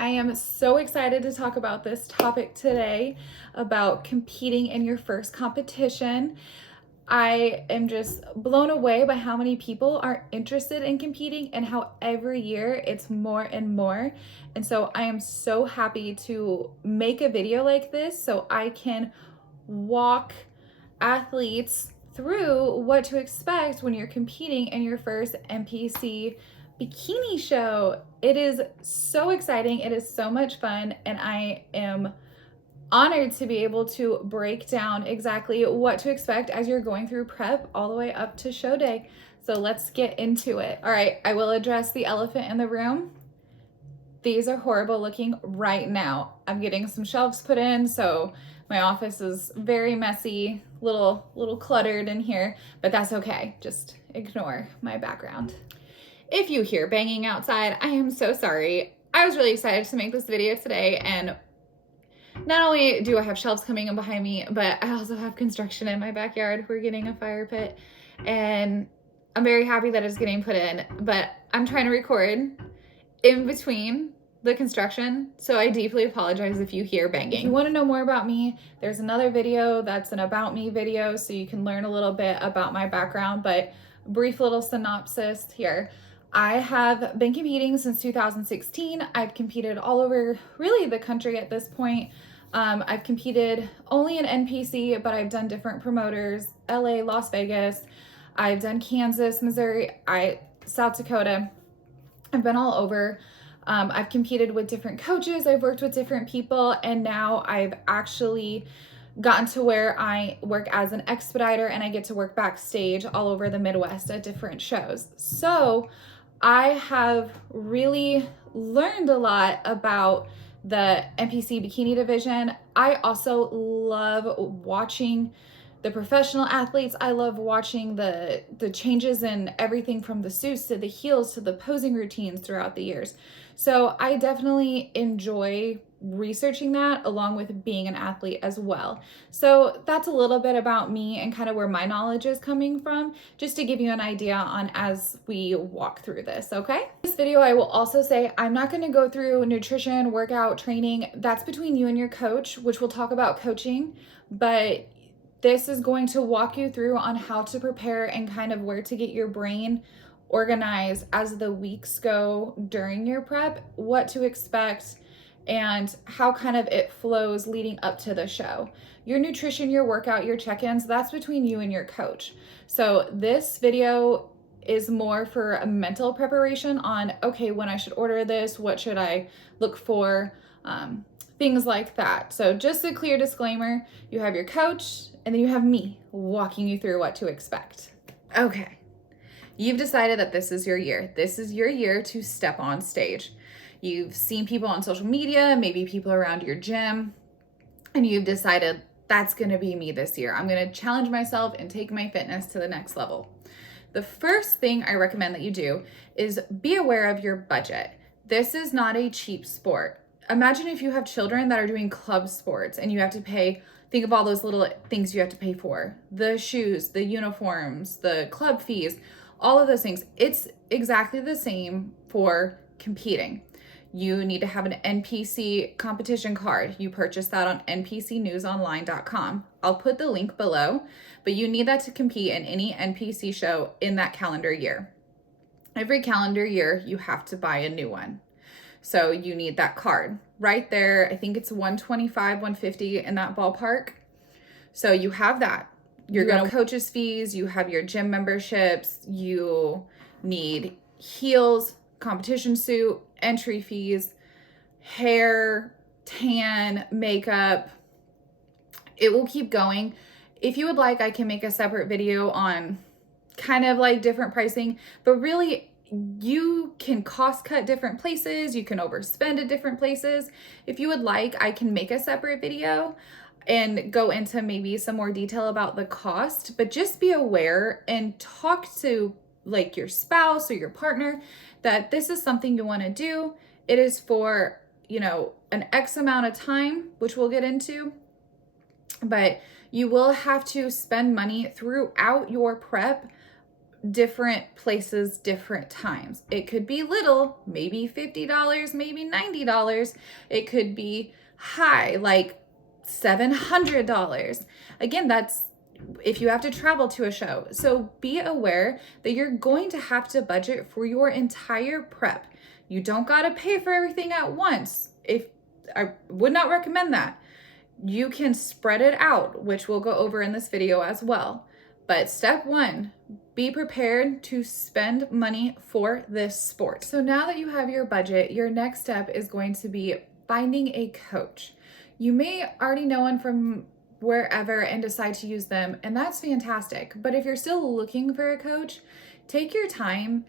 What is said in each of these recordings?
I am so excited to talk about this topic today about competing in your first competition. I am just blown away by how many people are interested in competing and how every year it's more and more. And so I am so happy to make a video like this so I can walk athletes through what to expect when you're competing in your first NPC bikini show. It is so exciting. It is so much fun, and I am honored to be able to break down exactly what to expect as you're going through prep all the way up to show day. So let's get into it. All right, I will address the elephant in the room. These are horrible looking right now. I'm getting some shelves put in, so my office is very messy, little cluttered in here, but that's okay. Just ignore my background. If you hear banging outside, I am so sorry. I was really excited to make this video today, and not only do I have shelves coming in behind me, but I also have construction in my backyard. We're getting a fire pit, and I'm very happy that it's getting put in, but I'm trying to record in between the construction, so I deeply apologize if you hear banging. If you want to know more about me, there's another video that's an about me video, so you can learn a little bit about my background, but brief little synopsis here. I have been competing since 2016. I've competed all over really the country at this point. I've competed only in NPC, but I've done different promoters, LA, Las Vegas. I've done Kansas, Missouri, South Dakota. I've been all over. I've competed with different coaches. I've worked with different people, and now I've actually gotten to where I work as an expediter and I get to work backstage all over the Midwest at different shows. So I have really learned a lot about the NPC bikini division. I also love watching the professional athletes. I love watching the changes in everything from the suits to the heels to the posing routines throughout the years. So I definitely enjoy researching that along with being an athlete as well. So that's a little bit about me and kind of where my knowledge is coming from, just to give you an idea on as we walk through this, okay? This video, I will also say I'm not going to go through nutrition, workout, training. That's between you and your coach, which we'll talk about coaching, but this is going to walk you through on how to prepare and kind of where to get your brain organized as the weeks go during your prep, what to expect, and how kind of it flows leading up to the show. Your nutrition, your workout, your check-ins, that's between you and your coach. So this video is more for a mental preparation on, okay, when I should order this, what should I look for, things like that. So just a clear disclaimer, you have your coach and then you have me walking you through what to expect. Okay, you've decided that this is your year. This is your year to step on stage. You've seen people on social media, maybe people around your gym, and you've decided that's gonna be me this year. I'm gonna challenge myself and take my fitness to the next level. The first thing I recommend that you do is be aware of your budget. This is not a cheap sport. Imagine if you have children that are doing club sports and you have to pay, think of all those little things you have to pay for. The shoes, the uniforms, the club fees, all of those things. It's exactly the same for competing. You need to have an NPC competition card. You purchase that on npcnewsonline.com. I'll put the link below, but you need that to compete in any NPC show in that calendar year. Every calendar year, you have to buy a new one. So you need that card right there. I think it's $125, $150 in that ballpark. So you have that. You're going to coaches fees, you have your gym memberships, you need heels, competition suit, entry fees, hair, tan, makeup. It will keep going. If you would like, I can make a separate video on kind of like different pricing, but really you can cost cut different places. You can overspend at different places. If you would like, I can make a separate video and go into maybe some more detail about the cost, but just be aware and talk to like your spouse or your partner that this is something you want to do. It is for, an X amount of time, which we'll get into, but you will have to spend money throughout your prep different places, different times. It could be little, maybe $50, maybe $90. It could be high, like $700. Again, that's if you have to travel to a show. So be aware that you're going to have to budget for your entire prep. You don't got to pay for everything at once. If I would not recommend that. You can spread it out, which we'll go over in this video as well. But step one, be prepared to spend money for this sport. So now that you have your budget, your next step is going to be finding a coach. You may already know one from wherever and decide to use them, and that's fantastic. But if you're still looking for a coach, take your time,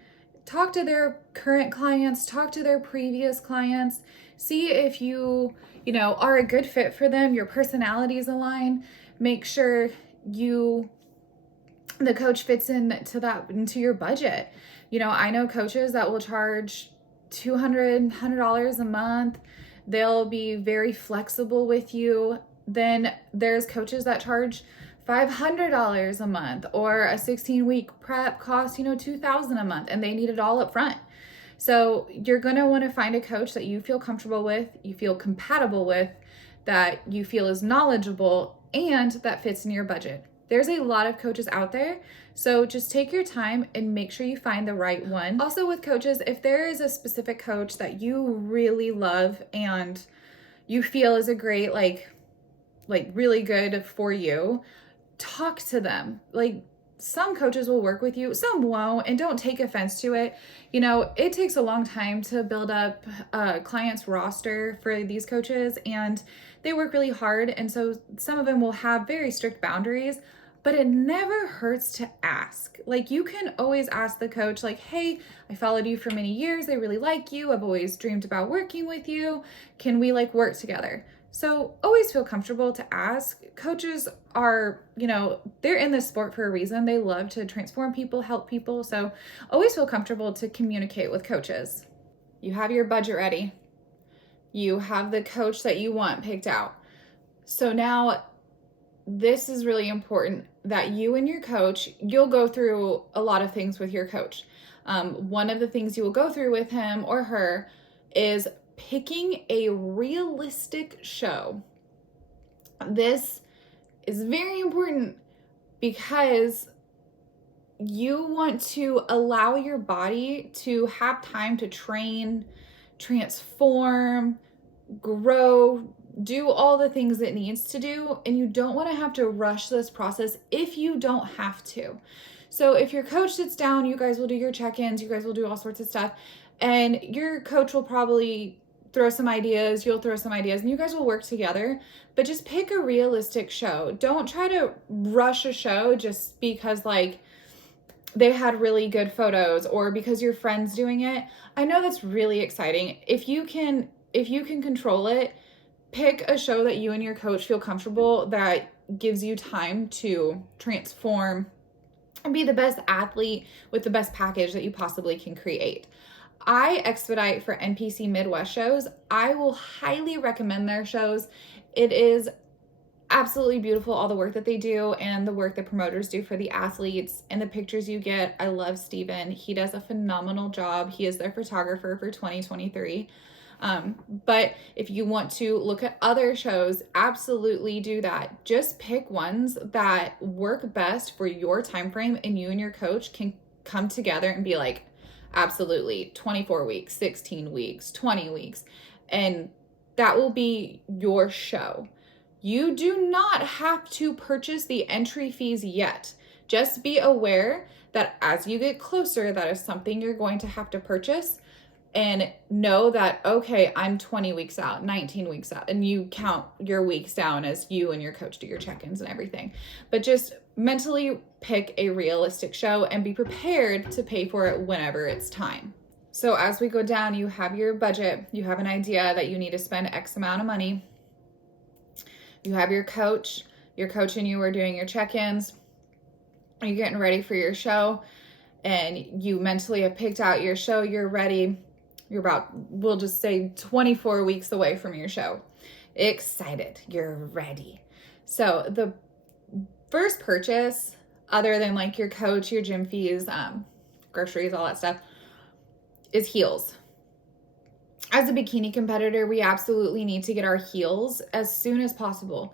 talk to their current clients, talk to their previous clients, see if you are a good fit for them, your personalities align, make sure the coach fits into your budget. I know coaches that will charge $200 a month. They'll be very flexible with you. Then there's coaches that charge $500 a month, or a 16-week prep costs, $2,000 a month, and they need it all up front. So you're going to want to find a coach that you feel comfortable with, you feel compatible with, that you feel is knowledgeable, and that fits in your budget. There's a lot of coaches out there, so just take your time and make sure you find the right one. Also with coaches, if there is a specific coach that you really love and you feel is a great, like really good for you, talk to them. Some coaches will work with you, some won't, and don't take offense to it. It takes a long time to build up a client's roster for these coaches, and they work really hard. And so some of them will have very strict boundaries, but it never hurts to ask. You can always ask the coach, hey, I followed you for many years. I really like you. I've always dreamed about working with you. Can we work together? So always feel comfortable to ask. Coaches are, they're in this sport for a reason. They love to transform people, help people. So always feel comfortable to communicate with coaches. You have your budget ready. You have the coach that you want picked out. So now this is really important that you and your coach, you'll go through a lot of things with your coach. One of the things you will go through with him or her is picking a realistic show. This is very important because you want to allow your body to have time to train, transform, grow, do all the things it needs to do, and you don't want to have to rush this process if you don't have to. So if your coach sits down, you guys will do your check-ins, you guys will do all sorts of stuff, and your coach will probably throw some ideas, you'll throw some ideas, and you guys will work together. But just pick a realistic show. Don't try to rush a show just because they had really good photos or because your friend's doing it. I know that's really exciting. If you can control it, pick a show that you and your coach feel comfortable, that gives you time to transform and be the best athlete with the best package that you possibly can create. I expedite for NPC Midwest shows. I will highly recommend their shows. It is absolutely beautiful, all the work that they do and the work the promoters do for the athletes and the pictures you get. I love Steven. He does a phenomenal job. He is their photographer for 2023. But if you want to look at other shows, absolutely do that. Just pick ones that work best for your time frame, and you and your coach can come together and be absolutely 24 weeks, 16 weeks, 20 weeks, and that will be your show. You do not have to purchase the entry fees yet. Just be aware that as you get closer, that is something you're going to have to purchase, and know that, okay, I'm 20 weeks out, 19 weeks out, and you count your weeks down as you and your coach do your check-ins and everything. But just mentally pick a realistic show and be prepared to pay for it whenever it's time. So as we go down, you have your budget, you have an idea that you need to spend X amount of money. You have your coach and you are doing your check-ins. You're getting ready for your show, and you mentally have picked out your show, you're ready. You're about, we'll just say 24 weeks away from your show. Excited, you're ready. So the first purchase other than like your coach, your gym fees, groceries, all that stuff, is heels. As a bikini competitor, we absolutely need to get our heels as soon as possible.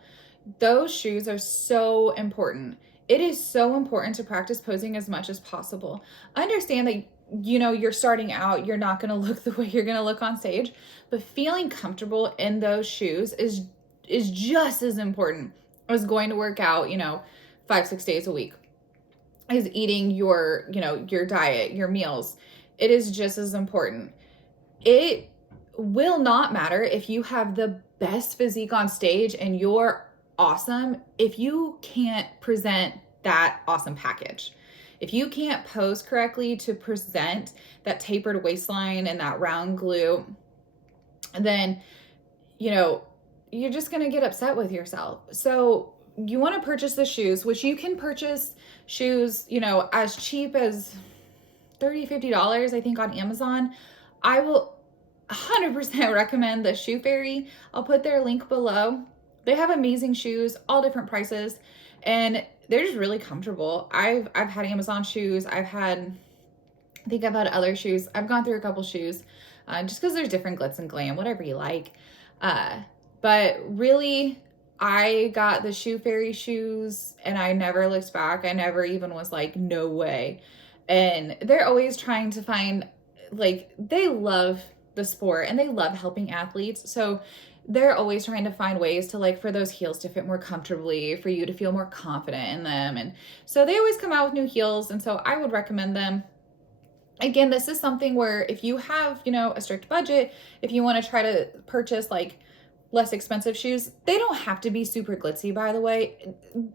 Those shoes are so important. It is so important to practice posing as much as possible. Understand that, you know, you're starting out, you're not going to look the way you're going to look on stage, but feeling comfortable in those shoes is just as important as going to work out, you know, 5-6 days a week, is eating your, you know, your diet, your meals. It is just as important. It will not matter if you have the best physique on stage and you're awesome if you can't present that awesome package. If you can't pose correctly to present that tapered waistline and that round glute, then, you know, you're just going to get upset with yourself. So you want to purchase the shoes, which you can purchase shoes, you know, as cheap as $30-$50, I think, on Amazon. I will 100% recommend the Shoe Fairy. I'll put their link below. They have amazing shoes, all different prices, and they're just really comfortable. I've had Amazon shoes. I think I've had other shoes. I've gone through a couple shoes, just because there's different glitz and glam, whatever you like. But really, I got the Shoe Fairy shoes and I never looked back. I never even was like, no way. And they're always trying to find, like, they love the sport and they love helping athletes. So they're always trying to find ways to, like, for those heels to fit more comfortably, for you to feel more confident in them. And so they always come out with new heels. And so I would recommend them. Again, this is something where if you have, you know, a strict budget, if you want to try to purchase like less expensive shoes, they don't have to be super glitzy, by the way.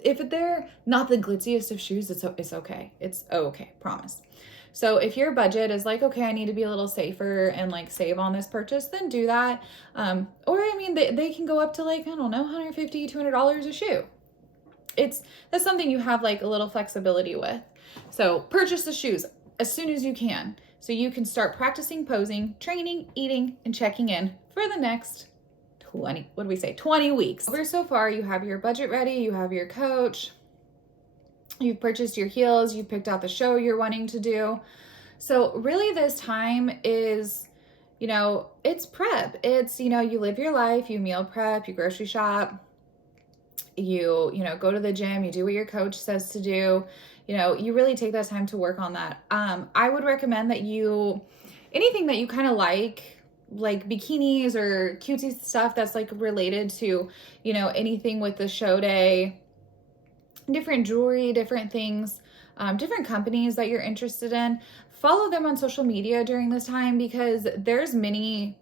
If they're not the glitziest of shoes, it's okay. It's okay, promise. So if your budget is like, okay, I need to be a little safer and like save on this purchase, then do that. Or I mean, they can go up to like, I don't know, $150, $200 a shoe. That's something you have like a little flexibility with. So purchase the shoes as soon as you can, so you can start practicing posing, training, eating, and checking in for the next 20 weeks. Over so far, you have your budget ready, you have your coach, you've purchased your heels, you've picked out the show you're wanting to do. So really this time is, you know, it's prep. It's, you know, you live your life, you meal prep, you grocery shop, you know, go to the gym, you do what your coach says to do. You know, you really take that time to work on that. I would recommend that anything that you kind of like bikinis or cutesy stuff that's like related to, you know, anything with the show day, different jewelry, different things, different companies that you're interested in. Follow them on social media during this time, because there's many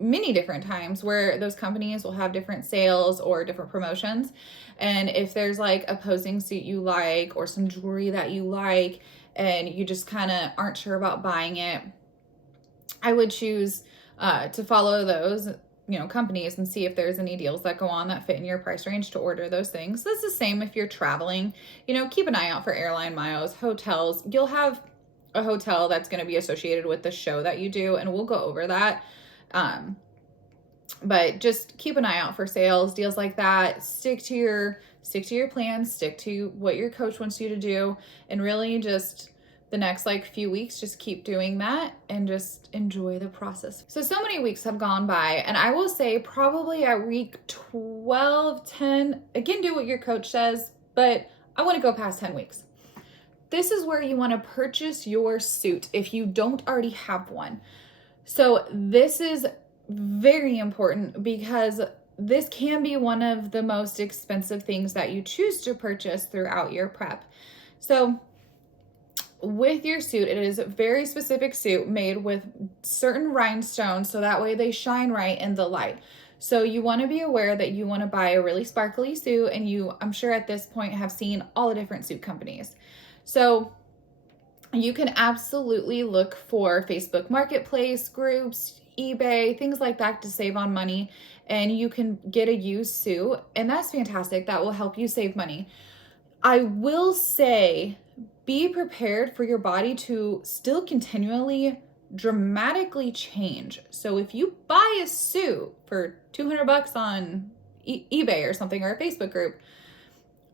different times where those companies will have different sales or different promotions. And if there's like a posing suit you like or some jewelry that you like and you just kind of aren't sure about buying it, I would choose to follow those, you know, companies and see if there's any deals that go on that fit in your price range to order those things. That's the same if you're traveling. You know, keep an eye out for airline miles, hotels. You'll have a hotel that's going to be associated with the show that you do, and we'll go over that. But just keep an eye out for sales, deals like that. Stick to your plan, stick to what your coach wants you to do, and really just the next like few weeks, just keep doing that and just enjoy the process. So many weeks have gone by, and I will say probably at week 12, 10, again, do what your coach says, but I want to go past 10 weeks. This is where you want to purchase your suit if you don't already have one. So this is very important, because this can be one of the most expensive things that you choose to purchase throughout your prep. So with your suit, it is a very specific suit made with certain rhinestones, so that way they shine right in the light. So you want to be aware that you want to buy a really sparkly suit, and you, I'm sure at this point, have seen all the different suit companies. So you can absolutely look for Facebook Marketplace groups, eBay, things like that to save on money, and you can get a used suit, and that's fantastic. That will help you save money. I will say, be prepared for your body to still continually dramatically change. So if you buy a suit for $200 on eBay or something, or a Facebook group,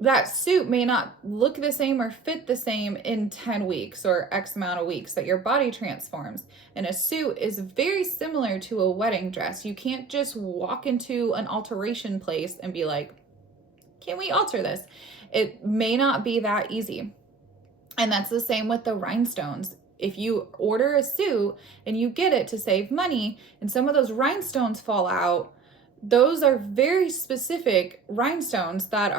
that suit may not look the same or fit the same in 10 weeks or X amount of weeks that your body transforms. And a suit is very similar to a wedding dress. You can't just walk into an alteration place and be like, can we alter this? It may not be that easy. And that's the same with the rhinestones. If you order a suit and you get it to save money and some of those rhinestones fall out, those are very specific rhinestones that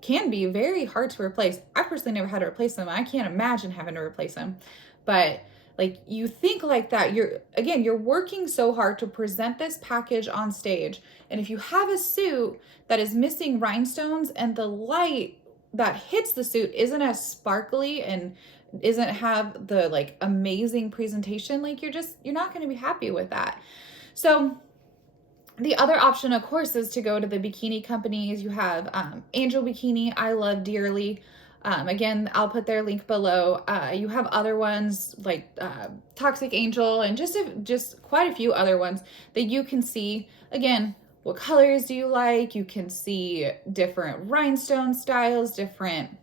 can be very hard to replace. I personally never had to replace them. I can't imagine having to replace them. But like, you think like that, you're working so hard to present this package on stage. And if you have a suit that is missing rhinestones and the light that hits the suit isn't as sparkly and isn't have the like amazing presentation, like you're not going to be happy with that. So the other option, of course, is to go to the bikini companies. You have Angel Bikini, I love dearly. Again, I'll put their link below. You have other ones like Toxic Angel and just quite a few other ones that you can see. Again, what colors do you like? You can see different rhinestone styles, different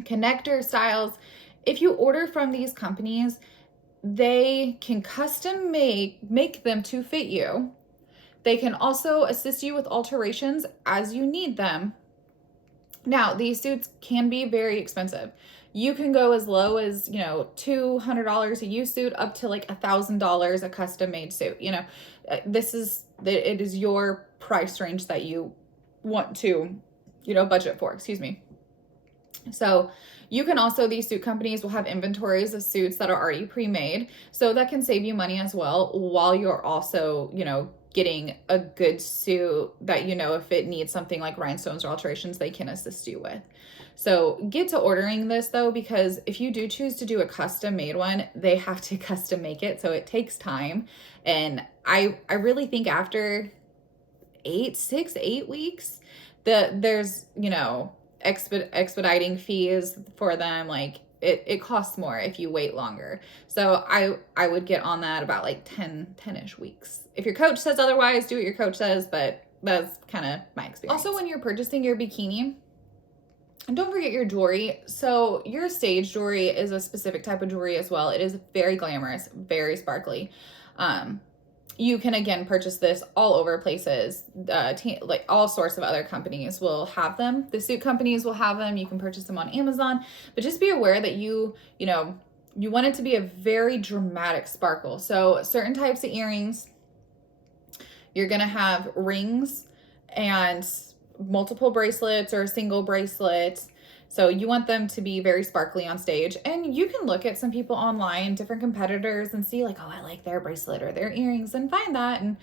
connector styles. If you order from these companies, they can custom make them to fit you. They can also assist you with alterations as you need them. Now, these suits can be very expensive. You can go as low as, $200 a used suit up to like $1,000 a custom made suit. It is your price range that you want to, budget for, excuse me. So you can also, these suit companies will have inventories of suits that are already pre-made. So that can save you money as well, while you're also, getting a good suit that, if it needs something like rhinestones or alterations, they can assist you with. So get to ordering this though, because if you do choose to do a custom made one, they have to custom make it. So it takes time. And I really think after 8 weeks, there's, expediting fees for them. Like it costs more if you wait longer. So I would get on that about like 10-ish weeks. If your coach says otherwise, do what your coach says, but that's kind of my experience. Also, when you're purchasing your bikini, and don't forget your jewelry. So your stage jewelry is a specific type of jewelry as well. It is very glamorous, very sparkly. You can, again, purchase this all over places. Like all sorts of other companies will have them. The suit companies will have them. You can purchase them on Amazon. But just be aware that you want it to be a very dramatic sparkle. So certain types of earrings, you're going to have rings and multiple bracelets or a single bracelet. So you want them to be very sparkly on stage. And you can look at some people online, different competitors, and see like, oh, I like their bracelet or their earrings, and find that and,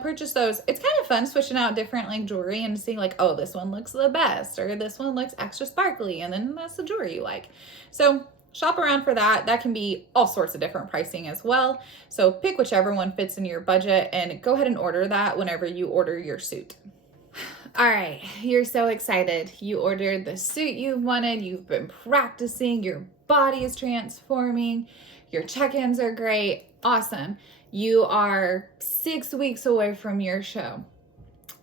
purchase those. It's kind of fun switching out different like jewelry and seeing like, oh, this one looks the best, or this one looks extra sparkly, and then that's the jewelry you like. So shop around for that. That can be all sorts of different pricing as well. So pick whichever one fits in your budget and go ahead and order that whenever you order your suit. All right, you're so excited. You ordered the suit you wanted. You've been practicing. Your body is transforming. Your check-ins are great. Awesome. You are 6 weeks away from your show.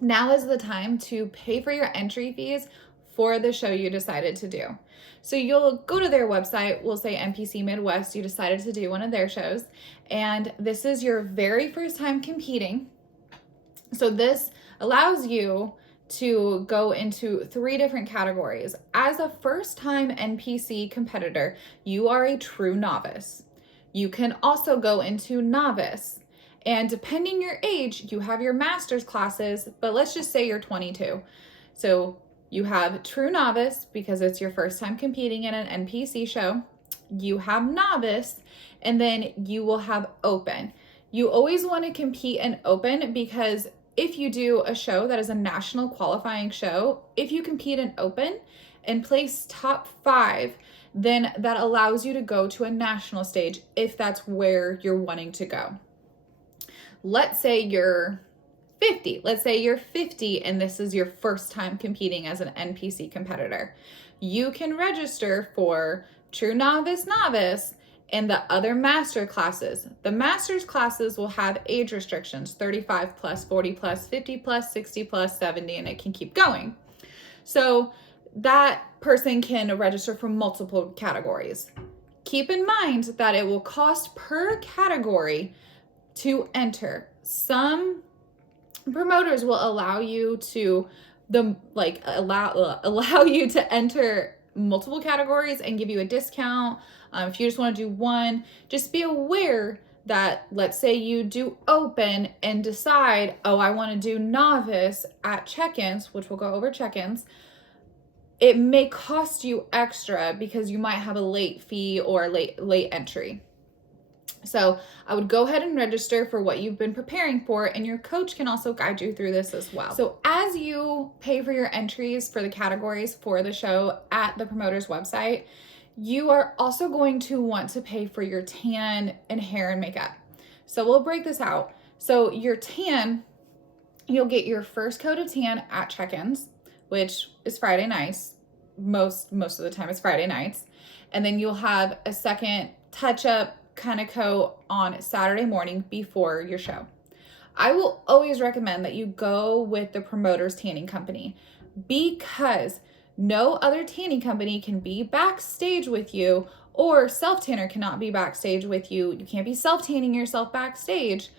Now is the time to pay for your entry fees for the show you decided to do. So you'll go to their website. We'll say NPC Midwest. You decided to do one of their shows, and this is your very first time competing. So this allows you to go into 3 different categories. As a first-time NPC competitor, you are a true novice. You can also go into novice. And depending your age, you have your master's classes, but let's just say you're 22. So you have true novice because it's your first time competing in an NPC show. You have novice, and then you will have open. You always want to compete in open because if you do a show that is a national qualifying show, if you compete in open and place top 5, then that allows you to go to a national stage if that's where you're wanting to go. Let's say you're 50. Let's say you're 50 and this is your first time competing as an NPC competitor. You can register for True Novice, and the other master classes. The master's classes will have age restrictions, 35 plus, 40 plus, 50 plus, 60 plus, 70, and it can keep going. So that person can register for multiple categories. Keep in mind that it will cost per category to enter. Some promoters will allow you to allow you to enter multiple categories and give you a discount. If you just want to do one, just be aware that, let's say you do open and decide, oh, I want to do novice at check-ins, which we'll go over check-ins. It may cost you extra because you might have a late fee or late entry. So I would go ahead and register for what you've been preparing for, and your coach can also guide you through this as well. So as you pay for your entries for the categories for the show at the promoter's website, you are also going to want to pay for your tan and hair and makeup. So we'll break this out. So your tan, you'll get your first coat of tan at check-ins, which is Friday nights. Most of the time it's Friday nights. And then you'll have a second touch-up kind of coat on Saturday morning before your show. I will always recommend that you go with the promoter's tanning company, because no other tanning company can be backstage with you, or self-tanner cannot be backstage with you. You can't be self-tanning yourself backstage.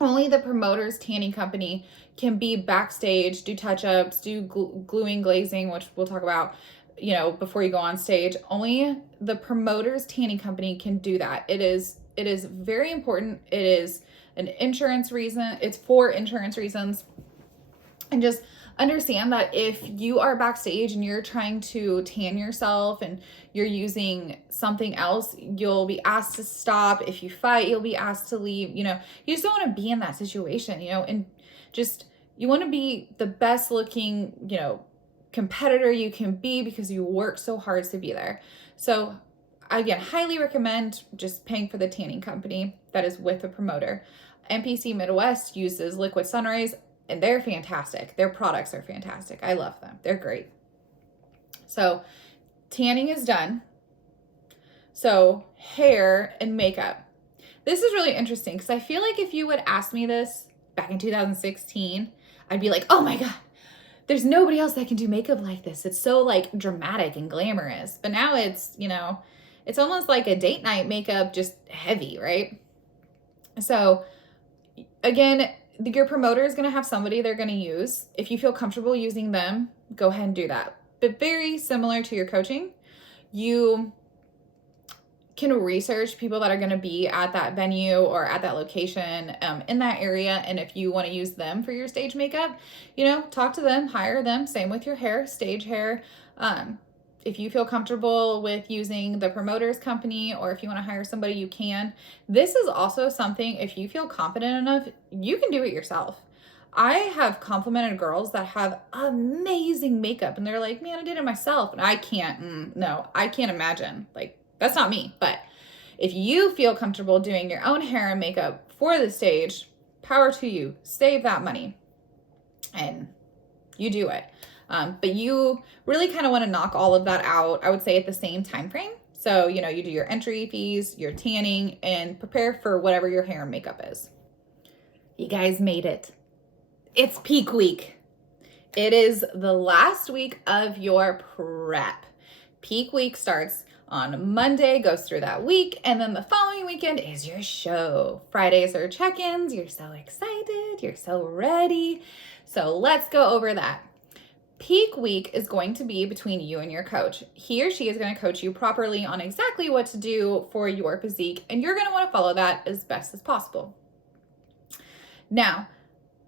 Only the promoter's tanning company can be backstage, do touch-ups, do gluing, glazing, which we'll talk about, before you go on stage. Only the promoter's tanning company can do that. It is very important. It is an insurance reason. It's for insurance reasons. And just understand that if you are backstage and you're trying to tan yourself and you're using something else, you'll be asked to stop. If you fight, you'll be asked to leave. You just don't want to be in that situation, and just, you want to be the best looking, competitor you can be, because you work so hard to be there. So again, highly recommend just paying for the tanning company that is with the promoter. NPC Midwest uses Liquid Sunrays, and they're fantastic. Their products are fantastic. I love them. They're great. So tanning is done. So hair and makeup. This is really interesting, because I feel like if you would ask me this back in 2016, I'd be like, oh my God, there's nobody else that can do makeup like this. It's so dramatic and glamorous. But now it's, it's almost like a date night makeup, just heavy, right? So again, your promoter is going to have somebody they're going to use. If you feel comfortable using them, go ahead and do that. But very similar to your coaching, you can research people that are going to be at that venue or at that location in that area. And if you want to use them for your stage makeup, talk to them, hire them. Same with your hair, stage hair. If you feel comfortable with using the promoter's company, or if you want to hire somebody, you can. This is also something, if you feel confident enough, you can do it yourself. I have complimented girls that have amazing makeup, and they're like, man, I did it myself. And I can't, I can't imagine. That's not me. But if you feel comfortable doing your own hair and makeup for the stage, power to you. Save that money and you do it. But you really kind of want to knock all of that out, I would say, at the same time frame. So, you do your entry fees, your tanning, and prepare for whatever your hair and makeup is. You guys made it. It's peak week. It is the last week of your prep. Peak week starts on Monday, goes through that week, and then the following weekend is your show. Fridays are check-ins. You're so excited. You're so ready. So let's go over that. Peak week is going to be between you and your coach. He or she is going to coach you properly on exactly what to do for your physique, and you're going to want to follow that as best as possible. Now,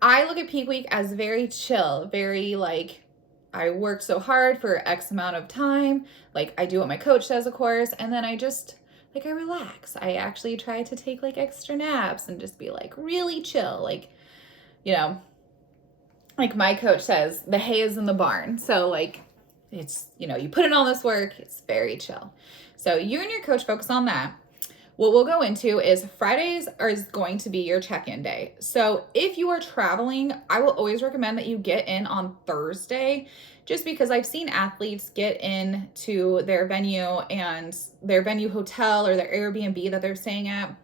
I look at peak week as very chill, very I work so hard for X amount of time. I do what my coach says, of course, and then I just, I relax. I actually try to take extra naps and just be really chill. My coach says, the hay is in the barn. So it's, you put in all this work, it's very chill. So you and your coach focus on that. What we'll go into is Fridays is going to be your check-in day. So if you are traveling, I will always recommend that you get in on Thursday, just because I've seen athletes get into their venue and their venue hotel or their Airbnb that they're staying at.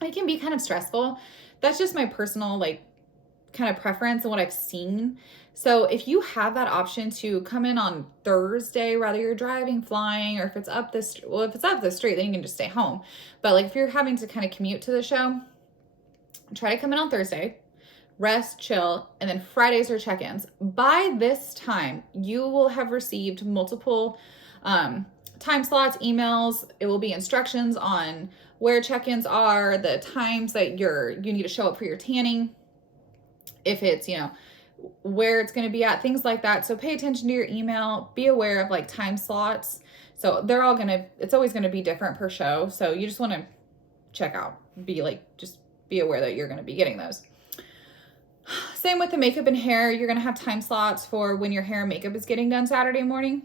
It can be kind of stressful. That's just my personal kind of preference and what I've seen. So if you have that option to come in on Thursday, whether you're driving, flying, or if it's up this, well, if it's up the street, then you can just stay home. But like if you're having to kind of commute to the show, try to come in on Thursday, rest, chill, and then Fridays are check-ins. By this time, you will have received multiple time slots, emails. It will be instructions on where check-ins are, the times that you need to show up for your tanning, if it's, where it's going to be at, things like that. So pay attention to your email, be aware of like time slots. So it's always going to be different per show. So you just want to check out, just be aware that you're going to be getting those. Same with the makeup and hair. You're going to have time slots for when your hair and makeup is getting done Saturday morning.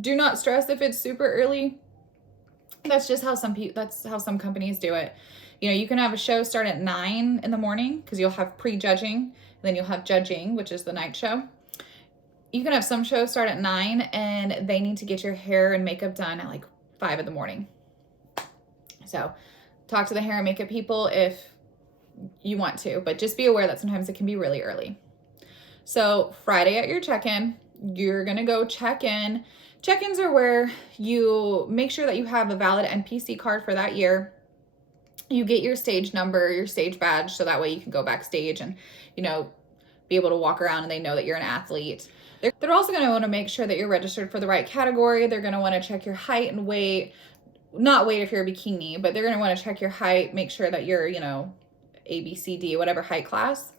Do not stress if it's super early. That's just how some companies do it. You can have a show start at 9 in the morning because you'll have pre-judging, and then you'll have judging, which is the night show. You can have some shows start at 9 and they need to get your hair and makeup done at like 5 in the morning. So talk to the hair and makeup people if you want to, but just be aware that sometimes it can be really early. So Friday at your check-in, you're going to go check in. Check-ins are where you make sure that you have a valid NPC card for that year. You get your stage number, your stage badge, so that way you can go backstage and, be able to walk around and they know that you're an athlete. They're also going to want to make sure that you're registered for the right category. They're going to want to check your height and weight. Not weight if you're a bikini, but they're going to want to check your height, make sure that you're, A, B, C, D, whatever height class.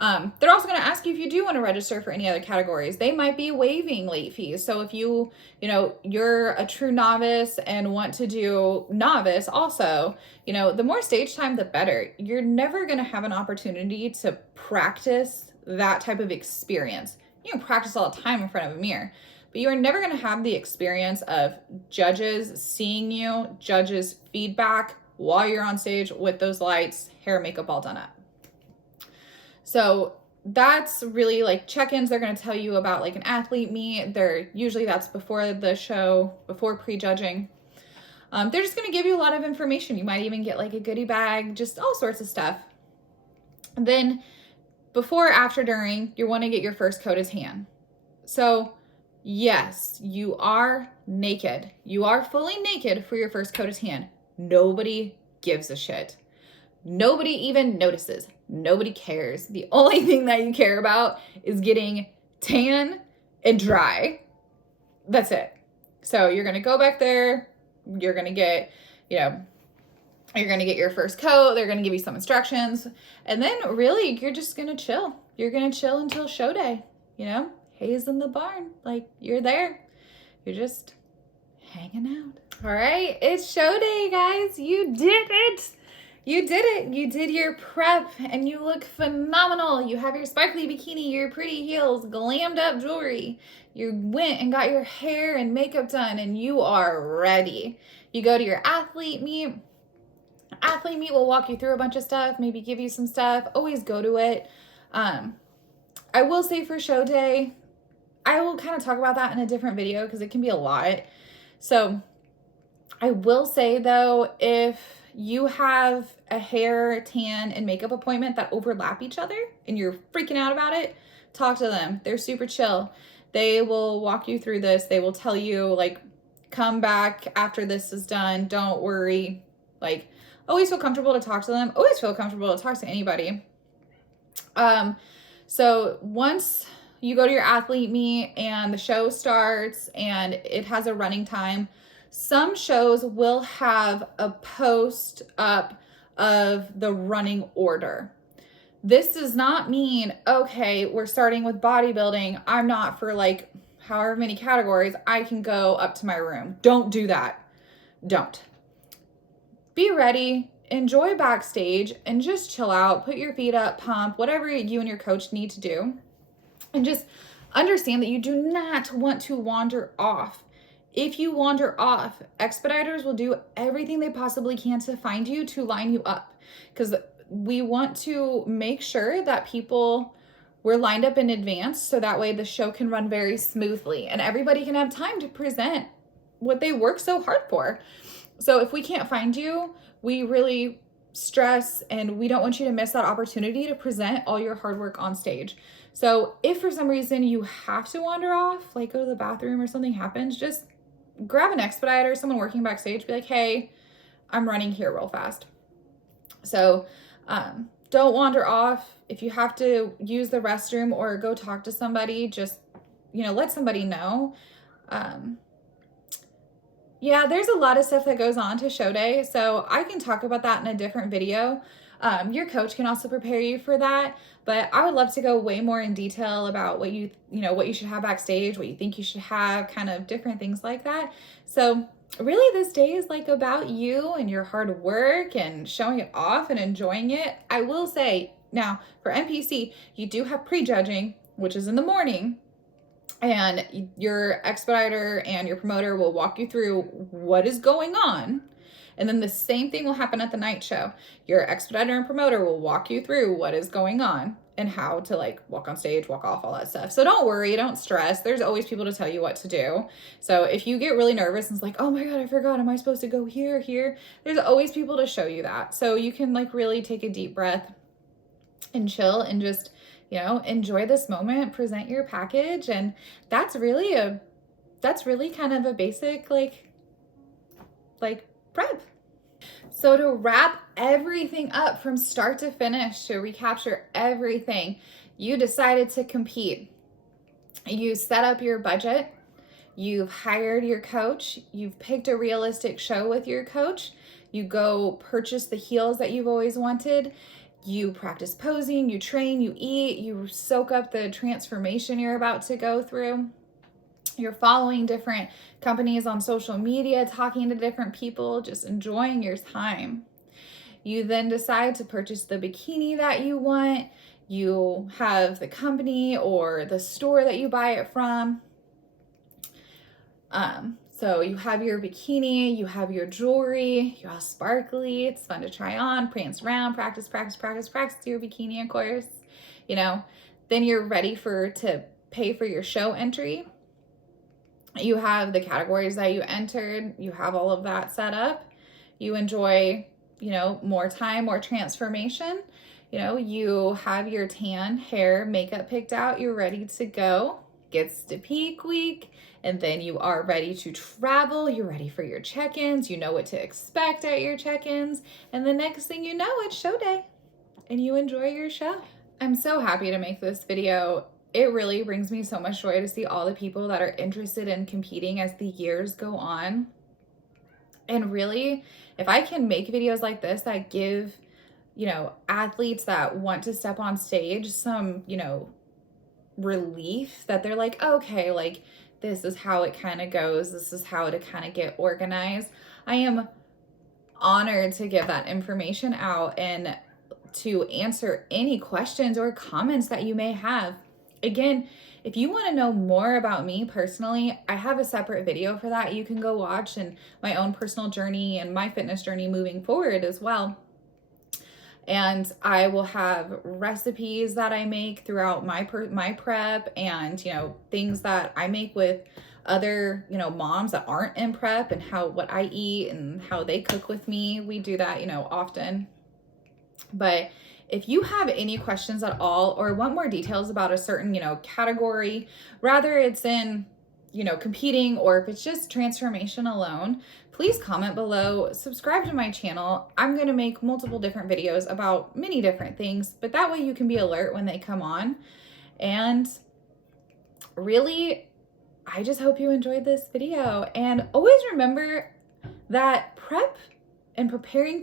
They're also going to ask you if you do want to register for any other categories. They might be waiving late fees. So if you're a true novice and want to do novice also, the more stage time, the better. You're never going to have an opportunity to practice that type of experience. You can practice all the time in front of a mirror, but you are never going to have the experience of judges seeing you, judges' feedback while you're on stage with those lights, hair, makeup all done up. So that's really like check-ins. They're going to tell you about like an athlete meet. That's before the show, before pre-judging. They're just going to give you a lot of information. You might even get like a goodie bag, just all sorts of stuff. And then before, after, during, you want to get your first coat of tan. So yes, you are naked. You are fully naked for your first coat of tan. Nobody gives a shit. Nobody even notices. Nobody cares. The only thing that you care about is getting tan and dry. That's it. So you're going to go back there. You're going to get, you're going to get your first coat. They're going to give you some instructions. And then really, you're just going to chill. You're going to chill until show day, haze in the barn. Like you're there. You're just hanging out. All right. It's show day, guys. You did it. You did it. You did your prep and you look phenomenal. You have your sparkly bikini, your pretty heels, glammed up jewelry. You went and got your hair and makeup done and you are ready. You go to your athlete meet. Athlete meet will walk you through a bunch of stuff, maybe give you some stuff. Always go to it. I will say for show day, I will kind of talk about that in a different video because it can be a lot. So I will say though, if you have a hair, tan, and makeup appointment that overlap each other and you're freaking out about it, talk to them. They're super chill. They will walk you through this. They will tell you, like, come back after this is done. Don't worry. Like, always feel comfortable to talk to them. Always feel comfortable to talk to anybody. So once you go to your athlete meet and the show starts and it has a running time, some shows will have a post up of the running order. This does not mean, okay, we're starting with bodybuilding. I'm not for like however many categories. I can go up to my room. Don't do that. Don't. Be ready. Enjoy backstage and just chill out. Put your feet up, pump, whatever you and your coach need to do. And just understand that you do not want to wander off. If you wander off, expediters will do everything they possibly can to find you, to line you up. Because we want to make sure that we're lined up in advance so that way the show can run very smoothly and everybody can have time to present what they work so hard for. So if we can't find you, we really stress, and we don't want you to miss that opportunity to present all your hard work on stage. So if for some reason you have to wander off, like go to the bathroom or something happens, just grab an expediter, someone working backstage, be like, hey, I'm running here real fast. So don't wander off. If you have to use the restroom or go talk to somebody, just, let somebody know. Yeah, there's a lot of stuff that goes on to show day, so I can talk about that in a different video. Your coach can also prepare you for that, but I would love to go way more in detail about what you should have backstage, what you think you should have, kind of different things like that. So really this day is like about you and your hard work and showing it off and enjoying it. I will say now for NPC, you do have prejudging, which is in the morning. And your expediter and your promoter will walk you through what is going on. And then the same thing will happen at the night show. Your expediter and promoter will walk you through what is going on and how to like walk on stage, walk off, all that stuff. So don't worry, don't stress. There's always people to tell you what to do. So if you get really nervous and it's like, oh my God, I forgot, am I supposed to go here? There's always people to show you that. So you can like really take a deep breath and chill and just enjoy this moment, present your package. And that's really kind of a basic like prep. So to wrap everything up from start to finish, to recapture everything, you decided to compete. You set up your budget, you've hired your coach, you've picked a realistic show with your coach, you go purchase the heels that you've always wanted, you practice posing, you train, you eat, you soak up the transformation you're about to go through. You're following different companies on social media, talking to different people, just enjoying your time. You then decide to purchase the bikini that you want. You have the company or the store that you buy it from. So you have your bikini, you have your jewelry, you're all sparkly, it's fun to try on, prance around, practice your bikini, of course. Then you're ready to pay for your show entry. You have the categories that you entered, you have all of that set up. You enjoy, more time, more transformation. You have your tan, hair, makeup picked out, you're ready to go. Gets to peak week, and then you are ready to travel. You're ready for your check-ins. You know what to expect at your check-ins. And the next thing you know, it's show day and you enjoy your show. I'm so happy to make this video. It really brings me so much joy to see all the people that are interested in competing as the years go on. And really, if I can make videos like this that give, athletes that want to step on stage some, relief, that they're like, okay, like this is how it kind of goes, this is how to kind of get organized. I am honored to give that information out and to answer any questions or comments that you may have. Again, if you want to know more about me personally, I have a separate video for that you can go watch, and my own personal journey and my fitness journey moving forward as well. And I will have recipes that I make throughout my prep, and things that I make with other moms that aren't in prep, and what I eat and how they cook with me. We do that often. But if you have any questions at all or want more details about a certain category, rather it's in competing or if it's just transformation alone, please comment below, subscribe to my channel. I'm going to make multiple different videos about many different things, but that way you can be alert when they come on. And really, I just hope you enjoyed this video. And always remember that prep and preparing